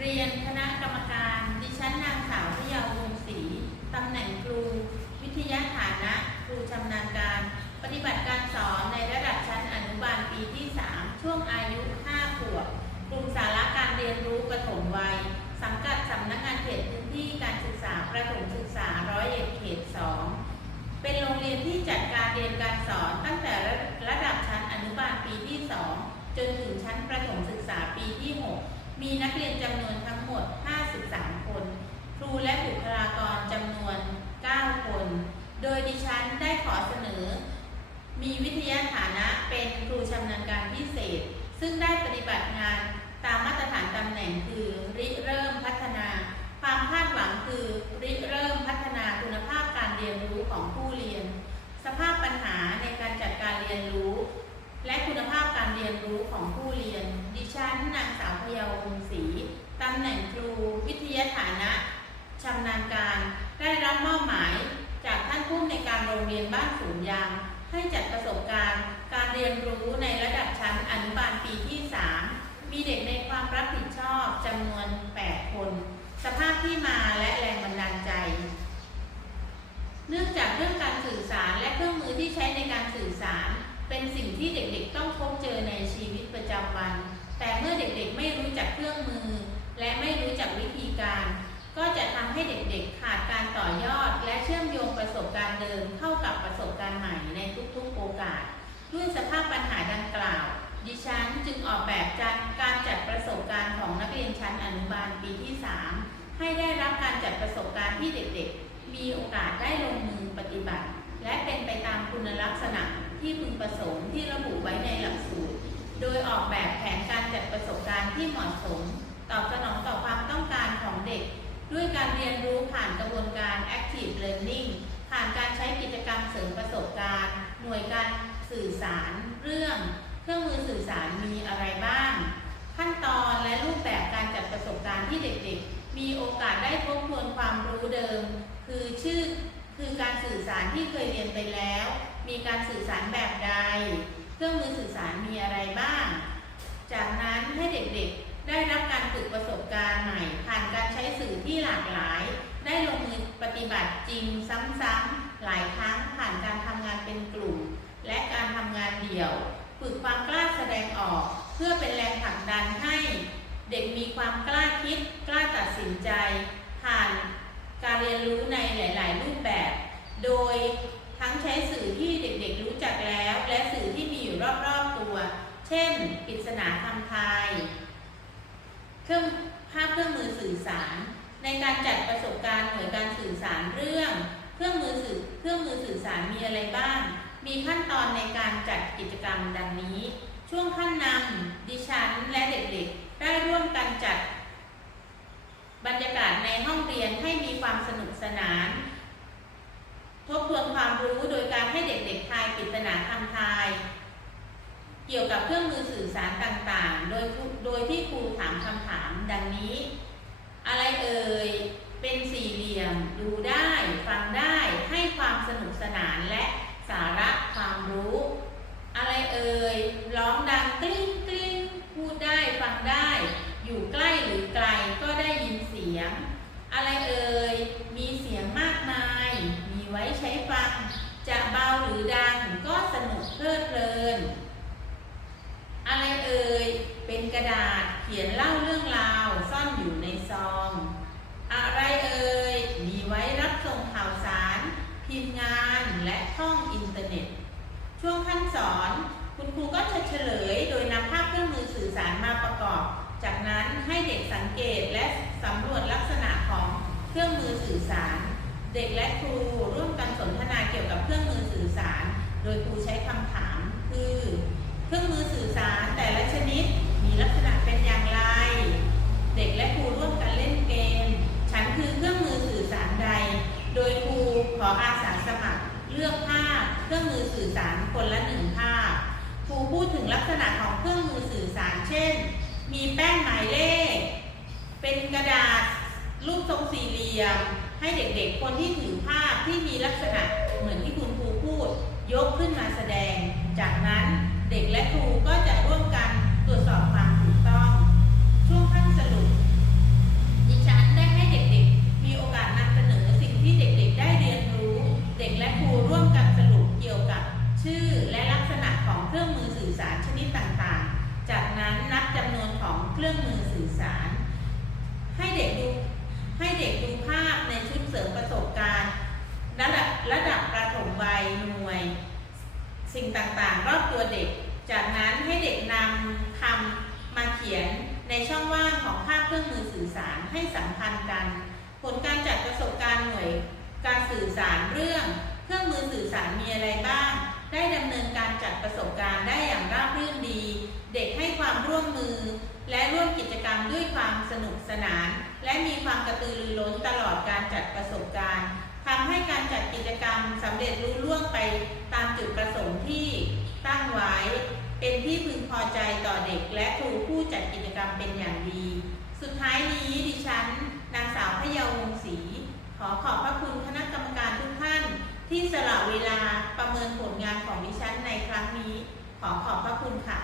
เรียนคณะกรรมการ ดิฉันนางสาวพยาวงศรีตำแหน่งครู วิทยาฐานะ ครูชำนาญการ ปฏิบัติการสอนในระดับชั้นอนุบาลปีที่ 3 ช่วงอายุ 5 ขวบ กลุ่มสาระการเรียนรู้ประถมวัย สังกัดสำนักงานเขตพื้นที่การศึกษาประถมศึกษาร้อยเอ็ดเขต 2 เป็นโรงเรียนที่จัดการเรียนการสอนตั้งแต่ระระดับชั้นอนุบาลปีที่ 2 จนถึงชั้นประถมศึกษาปีที่ 6 มีนักเรียนจำนวนทั้งหมด 53 คน ครูและบุคลากรจำนวน 9 คน โดยดิฉันได้ขอเสนอ มีวิทยาฐานะเป็นครูชำนาญการพิเศษ ซึ่งได้ปฏิบัติงานตามมาตรฐานตำแหน่งคือ ริเริ่มพัฒนา ความคาดหวังคือริเริ่มพัฒนาคุณภาพการเรียนรู้ของผู้เรียน สภาพปัญหาในการจัดการเรียนรู้ และคุณภาพการ รียนรู้ของผู้เรียน ดิฉันนางสาวพยาวงศรีตำแหน่งครูวิทยาฐานะชำนาญการ ได้รับมอบหมาย จากท่านผู้ในการโรงเรียนบ้านสูงยาง ให้จัดประสบการณ์ การเรียนรู้ในระดับชั้นอนุบาลปีที่ 3 มีเด็กในความรับผิดชอบจำนวน 8 คน สภาพที่มาและแรงบันดาลใจ เนื่องจากเรื่องการสื่อสาร เป็นสิ่งที่เด็กๆต้องพบเจอในชีวิตประจำวัน แต่เมื่อเด็กๆไม่รู้จักเครื่องมือ และไม่รู้จักวิธีการ ก็จะทำให้เด็กๆขาดการต่อยอด และเชื่อมโยงประสบการณ์เดิมเข้ากับประสบการณ์ใหม่ในทุกๆโอกาสด้วยสภาพปัญหาดังกล่าว ดิฉันจึงออกแบบจัดการจัดประสบการณ์ของนักเรียนชั้นอนุบาลปีที่ 3 ให้ได้รับการจัดประสบการณ์ที่เด็กๆ มีโอกาสได้ลงมือปฏิบัติ และเป็นไปตามคุณลักษณะ ที่พึงประสงค์ที่ระบุไว้ในหลักสูตร โดยออกแบบแผนการจัดประสบการณ์ที่เหมาะสม ตอบสนองต่อความต้องการของเด็ก ด้วยการเรียนรู้ผ่านกระบวนการ active learning ผ่านการใช้กิจกรรมเสริมประสบการณ์ หน่วยการสื่อสาร เรื่อง เครื่องมือสื่อสารมีอะไรบ้าง ขั้นตอนและรูปแบบการจัดประสบการณ์ที่เด็กๆ มีโอกาสได้ทบทวนความรู้เดิม คือชื่อคือการสื่อสารที่เคยเรียนไปแล้วมีการสื่อสารแบบใด เครื่องมือสื่อสารมีอะไรบ้าง จากนั้นให้เด็กๆได้รับการฝึกประสบการณ์ใหม่ ผ่านการใช้สื่อที่หลากหลาย ได้ลงมือปฏิบัติจริงซ้ำๆหลายครั้งผ่านการทำงานเป็นกลุ่ม และการทำงานเดี่ยว ฝึกความกล้าแสดงออก เพื่อเป็นแรงผลักดันให้ เด็กมีความกล้าคิด กล้าตัดสินใจ ผ่านการเรียนรู้ในหลาย ๆ รูปแบบ โดย งใช้สื่อที่เด็กๆรู้จักแล้ว และสื่อที่มีอยู่รอบๆตัว เช่นปริศนาคำไทย เครื่องภาพเครื่องมือสื่อสาร ในการจัดประสบการณ์หน่วยการสื่อสารเรื่อง เครื่องมือสื่อเครื่องมือสื่อสารมีอะไรบ้าง มีขั้นตอนในการจัดกิจกรรมดังนี้ ช่วงขั้นนำดิฉันและเด็กๆ ได้ร่วมกันจัด บรรยากาศในห้องเรียนให้มีความสนุกสนาน ทบทวนความรู้โดยการให้เด็กๆทายปริศนาคำทาย เกี่ยวกับเครื่องมือสื่อสารต่างๆ โดยโดยที่ครูถามคำถามดังนี้ อะไรเอ่ย เป็นสี่เหลี่ยม ดูได้ ฟังได้ ให้ความสนุกสนานและสาระความรู้ อะไรเอ่ย ร้องดังกริ้งกริ้งพูดได้ ฟังได้ อยู่ใกล้หรือไกลก็ได้ยินเสียง อะไรเอ่ย มีเสียงมากมาย ไว้ใช้ฟัง จะเบาหรือดังก็สนุกเพลิดเพลิน อะไรเอ่ย เป็นกระดาษเขียนเล่าเรื่องราวซ่อนอยู่ในซอง อะไรเอ่ย มีไว้รับส่งข่าวสาร พิมพ์งานและท่องอินเทอร์เน็ต ช่วงขั้นสอน คุณครูก็จะเฉลยโดยนำภาพเครื่องมือสื่อสารมาประกอบ จากนั้นให้เด็กสังเกตและสำรวจลักษณะของเครื่องมือสื่อสาร เด็กและครูร่วมกันสนทนาเกี่ยวกับเครื่องมือสื่อสาร โดยครูใช้คำถามคือ เครื่องมือสื่อสารแต่ละชนิดมีลักษณะเป็นอย่างไร เด็กและครูร่วมกันเล่นเกม ฉันคือเครื่องมือสื่อสารใด โดยครูขออาสาสมัคร เลือกภาพเครื่องมือสื่อสารคนละหนึ่งภาพ ครูพูดถึงลักษณะของเครื่องมือสื่อสาร เช่น มีแป้นหมายเลข เป็นกระดาษรูปทรงสี่เหลี่ยม ให้เด็กๆ คนที่ถือภาพที่มีลักษณะเหมือนที่คุณครูพูด ยกขึ้นมาแสดง จากนั้นเด็กและครูก็จะร่วมกันตรวจสอบความถูกต้อง ช่วงขั้นสรุปดิฉันได้ให้เด็กๆ มีโอกาสนำเสนอสิ่งที่เด็กๆ ได้เรียนรู้ เด็กและครูร่วมกันสรุปเกี่ยวกับ ชื่อและลักษณะของเครื่องมือสื่อสารชนิดต่างๆ จากนั้นนับจำนวนของเครื่องมือสื่อสาร สิ่งต่างๆ รอบตัวเด็ก จากนั้นให้เด็กนำคำมาเขียนในช่องว่างของภาพเครื่องมือสื่อสารให้สัมพันธ์กัน ผลการจัดประสบการณ์หน่วยการสื่อสารเรื่อง เครื่องมือสื่อสารมีอะไรบ้าง ได้ดำเนินการจัดประสบการณ์ได้อย่างราบรื่นดี เด็กให้ความร่วมมือ และร่วมกิจกรรมด้วยความสนุกสนาน และมีความกระตือรือร้นตลอดการจัดประสบการณ์ำให้การจัดกิจกรรมสำเร็จรุ่ล่วงไปตามจุดประสงค์ที่ตั้งไว้ เป็นที่พึงพอใจต่อเด็กและครูผู้จัดกิจกรรมเป็นอย่างดี สุดท้ายนี้ดิฉัน นางสาวพยาวงศรีขอขอบพระคุณคณะกรรมการทุกท่าน ที่สละเวลาประเมินผลงานของดิฉันในครั้งนี้ ขอขอบพระคุณค่ะ